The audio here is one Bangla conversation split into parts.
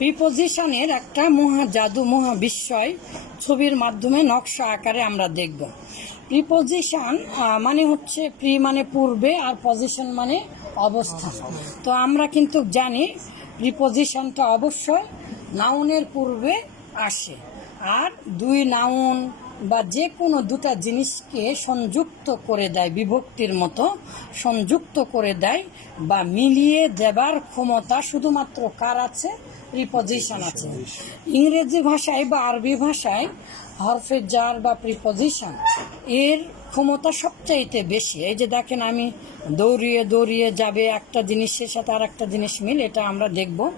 প্রিপোজিশনের একটা মহা জাদু, মহা বিস্ময় ছবির মাধ্যমে নকশা আকারে আমরা দেখব। প্রিপোজিশন মানে হচ্ছে প্রি মানে পূর্বে আর পজিশন মানে অবস্থা তো আমরা কিন্তু জানি প্রিপোজিশনটা অবশ্যই নাউনের পূর্বে আসে। আর দুই নাউন বা যে কোনো দুটা জিনিসকে সংযুক্ত করে দেয়, বিভক্তির মতো সংযুক্ত করে দেয় বা মিলিয়ে দেবার ক্ষমতা শুধুমাত্র কার আছে? প্রিপজিশন আছে। ইংরেজি ভাষায় বা আরবি ভাষায় হরফে জার বা প্রিপজিশন এর ক্ষমতা সবচাইতে বেশি। এই যে দেখেন আমি দৌড়িয়ে দৌড়িয়ে যাবে, একটা জিনিসের সাথে আর একটা জিনিস মিল, এটা আমরা দেখব।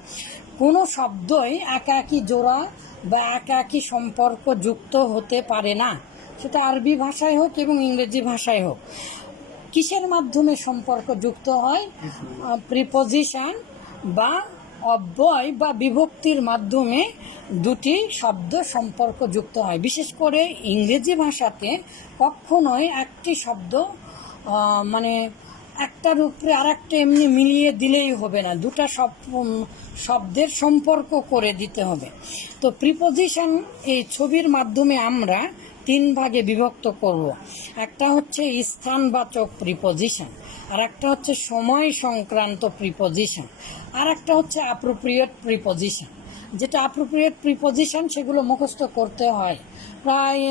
কোনো শব্দই একা একই জোড়া বা একা একই সম্পর্ক যুক্ত হতে পারে না। সেটা আরবি ভাষায় হোক এবং ইংরেজি ভাষায় হোক। কিসের মাধ্যমে সম্পর্ক যুক্ত হয়? প্রিপোজিশন বা অব্যয় বা বিভক্তির মাধ্যমে দুটি শব্দ সম্পর্ক যুক্ত হয়। বিশেষ করে ইংরেজি ভাষাতে কখনোই একটি শব্দ মানে একটার উপরে আর একটা এমনি মিলিয়ে দিলেই হবে না। দুটা শব শব্দের সম্পর্ক করে দিতে হবে। তো প্রিপোজিশন এই ছবির মাধ্যমে আমরা তিন ভাগে বিভক্ত করব। একটা হচ্ছে স্থানবাচক প্রিপোজিশন আর একটা হচ্ছে সময় সংক্রান্ত প্রিপোজিশন আর একটা হচ্ছে অ্যাপ্রোপ্রিয়েট প্রিপোজিশন যেটা অ্যাপ্রোপ্রিয়েট প্রিপোজিশন সেগুলো মুখস্থ করতে হয়। প্রায়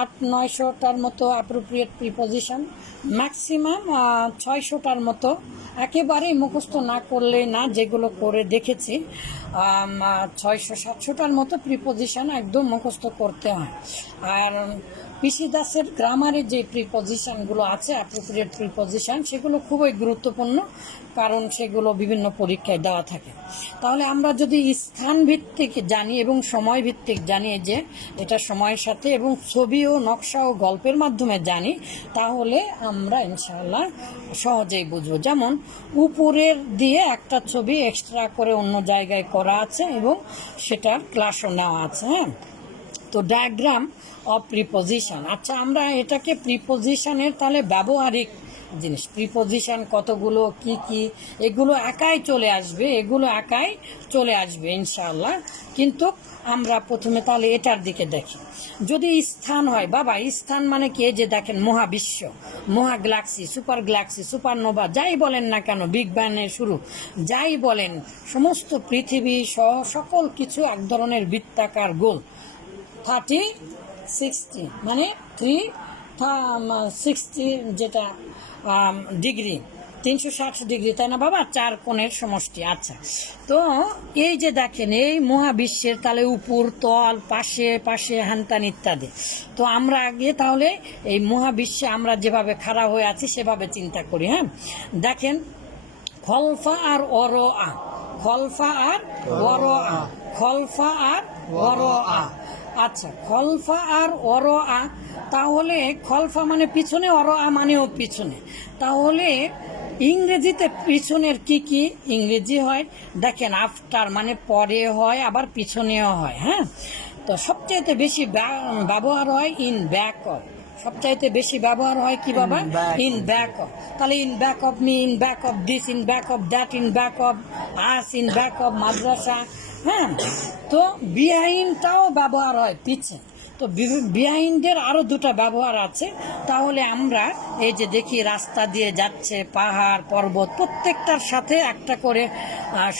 আট, নয়শোটার মতো অ্যাপ্রোপ্রিয়েট প্রিপোজিশন ম্যাক্সিমাম ছয়শোটার মতো। একেবারেই মুখস্থ না করলে না যেগুলো করে দেখেছি ছয়শো, সাতশোটার মতো প্রিপোজিশন একদম মুখস্থ করতে হয়। আর পিসি দাসের গ্রামারের যে প্রিপোজিশনগুলো আছে অ্যাপ্রোপ্রিয়েট প্রিপোজিশন সেগুলো খুবই গুরুত্বপূর্ণ, কারণ সেগুলো বিভিন্ন পরীক্ষায় দেওয়া থাকে। তাহলে আমরা যদি স্থান ভিত্তিক জানি এবং সময় ভিত্তিক জানি যে এটা সময়ের সাথে এবং ছবি ও নকশা ও গল্পের মাধ্যমে জানি, তাহলে আমরা ইনশাল্লাহ সহজেই বুঝব। যেমন, উপরের দিয়ে একটা ছবি এক্সট্রা করে অন্য জায়গায় করা আছে এবং সেটার ক্লাসও নেওয়া আছে হ্যাঁ? তো ডায়াগ্রাম অফ প্রিপোজিশন আচ্ছা আমরা এটাকে প্রিপোজিশনের তাহলে ব্যবহারিক জিনিস। প্রিপোজিশন কতগুলো, কি কি, এগুলো একাই চলে আসবে, এগুলো একাই চলে আসবে, ইনশাআল্লাহ। কিন্তু আমরা প্রথমে তাহলে এটার দিকে দেখি। যদি স্থান হয়, বাবা, স্থান মানে কি? যে দেখেন, মহাবিশ্ব মহা গ্যালাক্সি সুপার গ্যালাক্সি সুপারনোভা, যাই বলেন না কেন, বিগ ব্যানের শুরু। যাই বলেন, সমস্ত পৃথিবী সহ সকল কিছু এক ধরনের বৃত্তাকার গোল। থার্টি সিক্সটি মানে থ্রি সিক্সটি যেটা ডিগ্রি তিনশো ষাট ডিগ্রি তাই না বাবা? চার কোণের সমষ্টি আচ্ছা। তো এই যে দেখেন, এই মহাবিশ্বের তাহলে উপর, তল, পাশে পাশে হ্যানতান ইত্যাদি। তো আমরা আগে তাহলে এই মহাবিশ্বে আমরা যেভাবে খাড়া হয়ে আছি, সেভাবে চিন্তা করি হ্যাঁ? দেখেন, খলফা আর অর আ খলফা আর অর আ খলফা আর অর আ আচ্ছা খলফা আর অর আ তাহলে খলফা মানে পিছনে অর আ মানেও পিছনে। তাহলে ইংরেজিতে পিছনের কি কি? ইংরেজি হয় দেখেন আফটার মানে পরে হয় আবার পিছনেও হয় হ্যাঁ? তো সবচাইতে বেশি ব্যবহার হয় ইন ব্যাক অফ সবচাইতে বেশি ব্যবহার হয় কি বাবা? ইন ব্যাক অফ তাহলে in back of me in back of this in back of that in back of us in back of মাদ্রাসা হ্যাঁ তো বিআইনটাও ব্যবহার হয় পিছে। তো বিহাইন্ডের আরও দুটো ব্যবহার আছে। তাহলে আমরা এই যে দেখি রাস্তা দিয়ে যাচ্ছে পাহাড়, পর্বত, প্রত্যেকটার সাথে একটা করে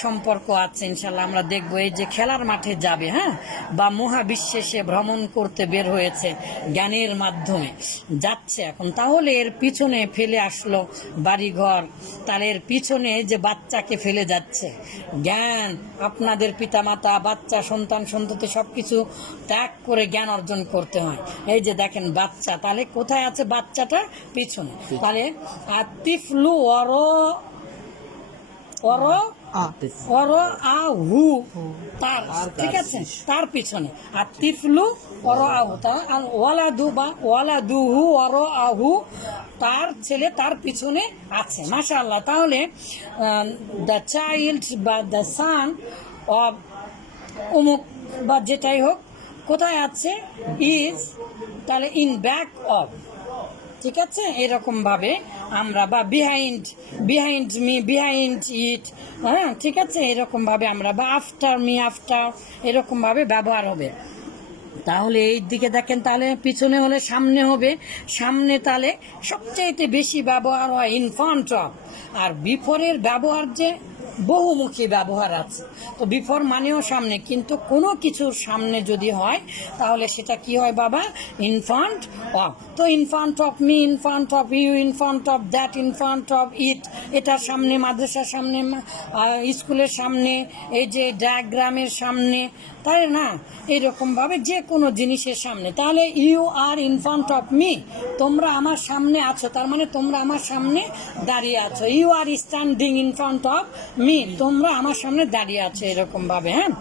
সম্পর্ক আছে ইনশাল্লাহ। আমরা দেখব এই যে খেলার মাঠে যাবে হ্যাঁ? বা মহাবিশ্বে সে ভ্রমণ করতে বের হয়েছে জ্ঞানের মাধ্যমে। যাচ্ছে এখন। তাহলে এর পিছনে ফেলে আসলো বাড়িঘর। তার এর পিছনে যে বাচ্চাকে ফেলে যাচ্ছে। জ্ঞান, আপনাদের পিতামাতা, বাচ্চা, সন্তান, সন্ততি সব কিছু ত্যাগ করে জ্ঞান অর্জন করতে হয়। এই যে দেখেন বাচ্চা তাহলে কোথায় আছে বাচ্চাটা? পিছনে। তাহলে আর তিফলু অর অর অর আ হু তার ঠিক আছে? তার পিছনে। আর তিফলু অর আহু তার ওয়ালাদু বা ওয়ালাদু হু অর আহু তার ছেলে তার পিছনে আছে। মাশাআল্লাহ। তাহলে দ্য চাইল্ড বা দ্য সান অফ অমুক বা যেটাই হোক কোথায় আছে? ইজ তাহলে ইন ব্যাক অফ ঠিক আছে? এরকম ভাবে আমরা বা behind behind me behind it হ্যাঁ? ঠিক আছে? এরকম ভাবে আমরা বা আফটার মি আফটার এরকম ভাবে ব্যবহার হবে। তাহলে এই দিকে দেখেন, তাহলে পিছনে হলে সামনে হবে। সামনে তাহলে সবচাইতে বেশি ব্যবহার হয় ইন ফ্রন্ট অফ আর বিফোরের ব্যবহার যে বহুমুখী ব্যবহার আছে। তো বিফোর মানেও সামনে, কিন্তু কোনো কিছুর সামনে যদি হয়, তাহলে সেটা কি হয় বাবা? ইনফান্ট অফ তো in front of me in front of you in front of that in front of it এটার সামনে, মাদ্রাসার সামনে স্কুলের সামনে, এই যে ডায়াগ্রামের সামনে তাই না। এইরকম ভাবে যে কোনো জিনিসের সামনে। তাহলে you are in front of me তোমরা আমার সামনে আছো। তার মানে তোমরা আমার সামনে দাঁড়িয়ে আছো। You are standing in front of me তোমরা আমার সামনে দাঁড়িয়ে আছো এরকম ভাবে হ্যাঁ?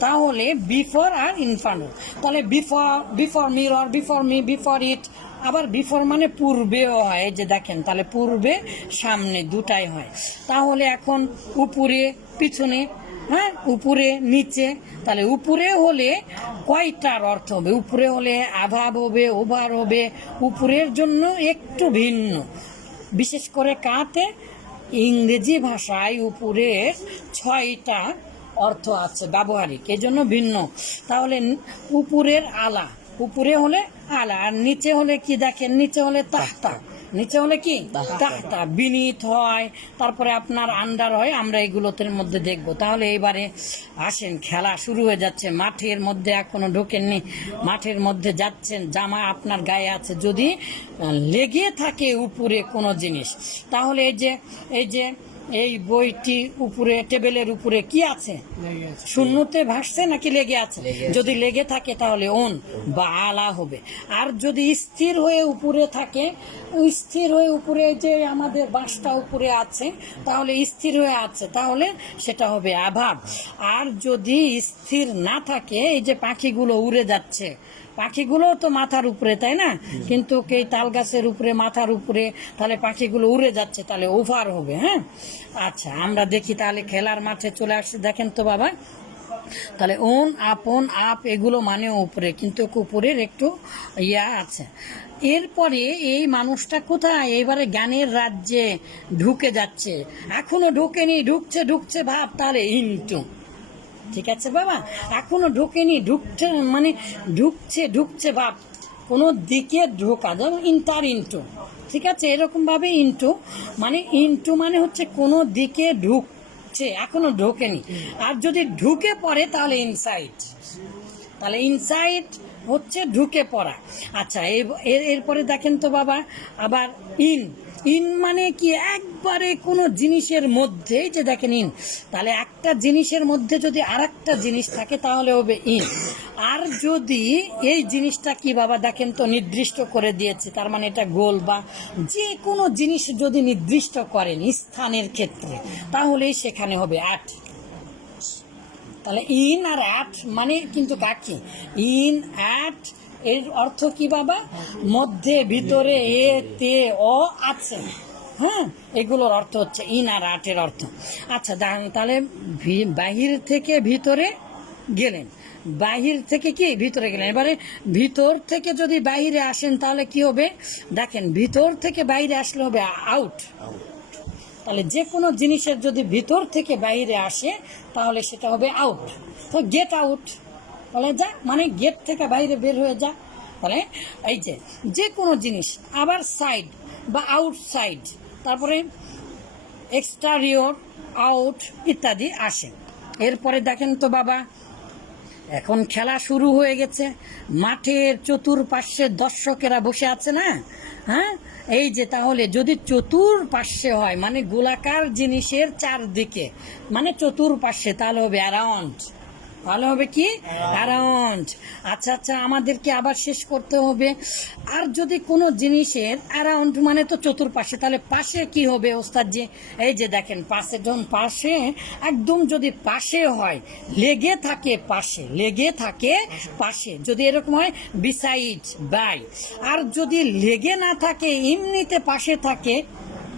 তাহলে বিফোর আর ইন ফ্রন্ট তাহলে before before mirror before me before it আবার বিফোর মানে পূর্বেও হয়। যে দেখেন, তাহলে পূর্বে সামনে দুটাই হয়। তাহলে এখন উপরে, পিছনে হ্যাঁ উপরে, নিচে। তাহলে উপরে হলে কয়টার অর্থ হবে? উপরে হলে আভাব হবে, ওভার হবে। উপরের জন্য একটু ভিন্ন। বিশেষ করে কাতে ইংরেজি ভাষায় উপরের ছয়টা অর্থ আছে ব্যবহারিক এই জন্য ভিন্ন। তাহলে উপরের আলা, উপরে হলে আলা, আর নিচে হলে কি দেখেন? নিচে হলে তাহতা। নিচে হলে কি? তাহতা বিনীত হয় তারপরে আপনার আন্ডার হয় আমরা এগুলোতে মধ্যে দেখব। তাহলে এবারে আসেন খেলা শুরু হয়ে যাচ্ছে। মাঠের মধ্যে এখনও ঢোকেননি মাঠের মধ্যে যাচ্ছেন জামা আপনার গায়ে আছে। যদি লেগে থাকে উপরে কোনো জিনিস তাহলে এই যে এই যে এই বইটি উপরে টেবিলের উপরে কি আছে? শূন্যতে ভাসছে নাকি লেগে আছে? যদি লেগে থাকে তাহলে ওন বা আলা হবে। আর যদি স্থির হয়ে উপরে থাকে স্থির হয়ে উপরে যে আমাদের বাঁশটা উপরে আছে তাহলে স্থির হয়ে আছে তাহলে সেটা হবে আভাব। আর যদি স্থির না থাকে এই যে পাখিগুলো উড়ে যাচ্ছে পাখিগুলো তো মাথার উপরে, তাই না? কিন্তু এই তাল গাছের উপরে, মাথার উপরে, তাহলে পাখিগুলো উড়ে যাচ্ছে, তাহলে ওভার হবে হ্যাঁ? আচ্ছা আমরা দেখি তাহলে খেলার মাঠে চলে আসছে। দেখেন তো বাবা, তাহলে ওন আপন আপ, এগুলো মানে উপরে, কিন্তু উপরের একটু ইয়া আছে। এরপরে এই মানুষটা কোথায়? এবারে জ্ঞানের রাজ্যে ঢুকে যাচ্ছে। এখনও ঢুকেনি, ঢুকছে ঢুকছে, ভাব, তাহলে ইন্টু। ঠিক আছে বাবা? এখনও ঢোকেনি, ঢুকছে মানে ঢুকছে ঢুকছে বাপ। কোনো দিকে ঢোকা যেমন ইন্টার ইন্টু ঠিক আছে? এরকম ভাবে ইন্টু মানে ইন্টু মানে হচ্ছে কোনো দিকে ঢুকছে, এখনও ঢোকেনি। আর যদি ঢুকে পড়ে তাহলে ইনসাইড তাহলে ইনসাইড হচ্ছে ঢুকে পড়া। আচ্ছা এর- এর- এরপরে দেখেন তো বাবা, আবার ইন ইন মানে কি? একবারে কোনো জিনিসের মধ্যে যে দেখেন ইন, তাহলে একটা জিনিসের মধ্যে যদি আর জিনিস থাকে, তাহলে হবে ইন। আর যদি এই জিনিসটা কি বাবা, দেখেন তো, নির্দিষ্ট করে দিয়েছে, তার মানে এটা গোল বা যে কোনো জিনিস যদি নির্দিষ্ট করেন স্থানের ক্ষেত্রে, তাহলেই সেখানে হবে আট। তাহলে ইন আর অ্যাট মানে কিন্তু কাকে? ইন অ্যাট এর অর্থ কি বাবা? মধ্যে, ভিতরে, এ, তে, অ আছে। হ্যাঁ? এগুলোর অর্থ হচ্ছে ইন আর আটের অর্থ। আচ্ছা তাহলে বাহির থেকে ভিতরে গেলেন। বাহির থেকে কি? ভিতরে গেলেন। এবারে ভিতর থেকে যদি বাইরে আসেন, তাহলে কি হবে? দেখেন, ভিতর থেকে বাইরে আসলে হবে আউট। তাহলে যে কোনো জিনিসের যদি ভিতর থেকে বাইরে আসে, তাহলে সেটা হবে আউট। তো গেট আউট। বলে যা মানে গেট থেকে বাইরে বের হয়ে যা। তাহলে এই যে যে কোনো জিনিস, আবার সাইড বা আউটসাইড তারপরে এক্সটারিয়র আউট ইত্যাদি আসে। এরপরে দেখেন তো বাবা, এখন খেলা শুরু হয়ে গেছে। মাঠের চতুর্পাশে দর্শকেরা বসে আছে না? হ্যাঁ? এই যে তাহলে যদি চতুর্পাশে হয় মানে গোলাকার জিনিসের চারদিকে মানে চতুর্পাশে তাহলে হবে অ্যারাউন্ড তাহলে হবে কি? অ্যারাউন্ড আচ্ছা আচ্ছা আমাদেরকে আবার শেষ করতে হবে। আর যদি কোনো জিনিসের অ্যারাউন্ড মানে তো চতুর্পাশে, তাহলে পাশে কি হবে ওস্তাদ যে এই যে দেখেন, পাশে যখন পাশে, একদম যদি পাশে হয়, লেগে থাকে পাশে, লেগে থাকে পাশে, যদি এরকম হয় বিসাইড বাই আর যদি লেগে না থাকে, এমনিতে পাশে থাকে,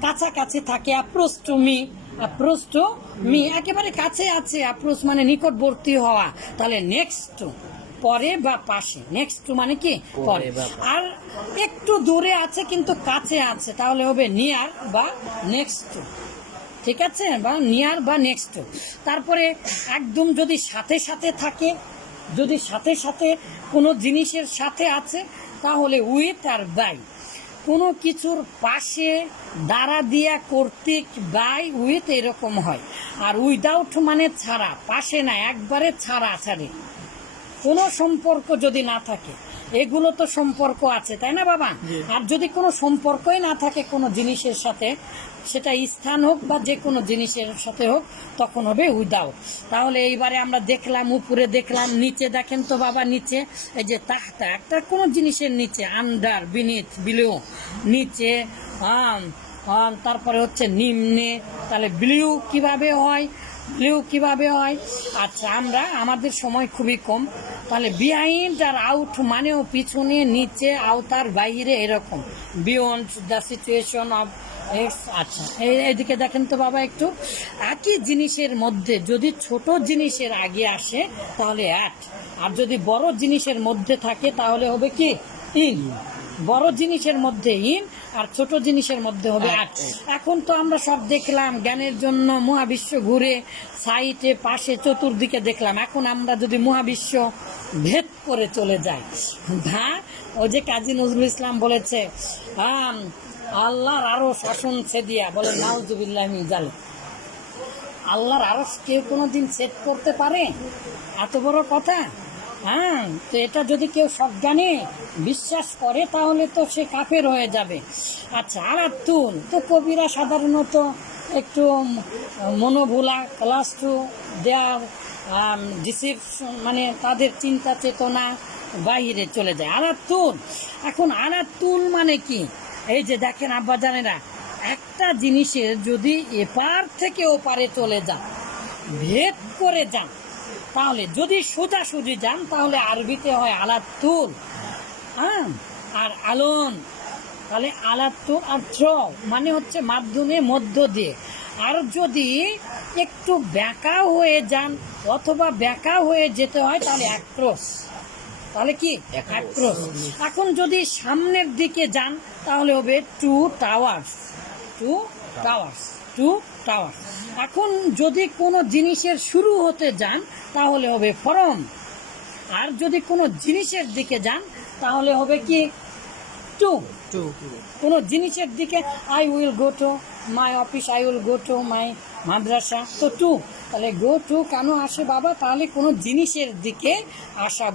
কাছাকাছি থাকে approach to me approach to me একেবারে কাছে আছে অ্যাপ্রোচ মানে নিকটবর্তী হওয়া। তাহলে নেক্সট টু পরে বা পাশে। নেক্সট টু মানে কি? পরে আর একটু দূরে আছে কিন্তু কাছে আছে। তাহলে হবে নিয়ার বা নেক্সট টু ঠিক আছে? বা নিয়ার বা নেক্সট টু তারপরে একদম যদি সাথে সাথে থাকে যদি সাথে সাথে কোনো জিনিসের সাথে আছে তাহলে উইথ আর বাই কোনো কিছুর পাশে দাঁড়া দিয়া কর্তৃক বাই উইথ এরকম হয়। আর উইদাউট মানে ছাড়া, পাশে না, একবারে ছাড়া, ছাড়ে। কোনো সম্পর্ক যদি না থাকে এগুলো তো সম্পর্ক আছে তাই না বাবা? আর যদি কোনো সম্পর্কই না থাকে কোনো জিনিসের সাথে সেটা স্থান হোক বা যে কোনো জিনিসের সাথে হোক তখন হবে উইদাউট তাহলে এইবারে আমরা দেখলাম উপরে দেখলাম নিচে দেখেন তো বাবা নিচে এই যে তাহতা একটা কোনো জিনিসের নিচে আন্ডার বিনিথ বিলো নিচে তারপরে হচ্ছে নিম্নে তাহলে ব্লিউ কীভাবে হয়? ব্লু কীভাবে হয়? আচ্ছা আমরা, আমাদের সময় খুবই কম। তাহলে বিহাইন্ড আর আউট মানেও পিছনে, নিচে, আওতার বাইরে এরকম। Beyond the situation of X আচ্ছা এদিকে দেখেন তো বাবা একটু। একই জিনিসের মধ্যে যদি ছোট জিনিসের আগে আসে, তাহলে অ্যাট আর যদি বড় জিনিসের মধ্যে থাকে, তাহলে হবে কি? ইন বড় জিনিসের মধ্যে ইন আর ছোট জিনিসের মধ্যে হবে আট এখন তো আমরা সব দেখলাম জ্ঞানের জন্য মহাবিশ্ব ঘুরে সাইটে পাশে চতুর্দিকে দেখলাম। এখন আমরা যদি মহাবিশ্ব ভেদ করে চলে যাই হ্যাঁ ওই যে কাজী নজরুল ইসলাম বলেছে আম, আল্লাহর আরও শাসন ছেদিয়া বলে নাউজুবিল্লাহ জালে আল্লাহর আরস কেউ কোনো দিন সেট করতে পারে? এত বড় কথা। হ্যাঁ তো এটা যদি কেউ সজ্ঞানে বিশ্বাস করে, তাহলে তো সে কাফের হয়ে যাবে। আচ্ছা আর তুল তো কবিরা সাধারণত একটু মনোভোলা ক্লাস টু দেয়ার ডিসিপশন মানে তাদের চিন্তা চেতনা বাইরে চলে যায়। আলাতুল এখন আলাতুল মানে কি? এই যে দেখেন আব্বাজানেরা একটা জিনিসের যদি এপার থেকে ওপারে চলে যান, ভেদ করে যান তাহলে যদি সোজাসুজি যান তাহলে আরবিতে হয় আলাতুল হ্যাঁ? আর আলন। তাহলে আলাতুল আর থ্র মানে হচ্ছে মাধ্যমে মধ্য দিয়ে। আর যদি একটু ব্যাকা হয়ে যান অথবা ব্যাকা হয়ে যেতে হয় তাহলে অ্যাক্রোস তাহলে কি? অ্যাক্রোস এখন যদি সামনের দিকে যান তাহলে হবে to towards to towards to towards এখন যদি কোনো জিনিসের শুরু হতে যান তাহলে হবে ফরম। আর যদি কোনো জিনিসের দিকে যান তাহলে হবে কি? টু টু কোনো জিনিসের দিকে I will go to my office I will go to my মাদ্রাসা। তো টু তাহলে গো টু কেন আসে বাবা? তাহলে কোনো জিনিসের দিকে আসা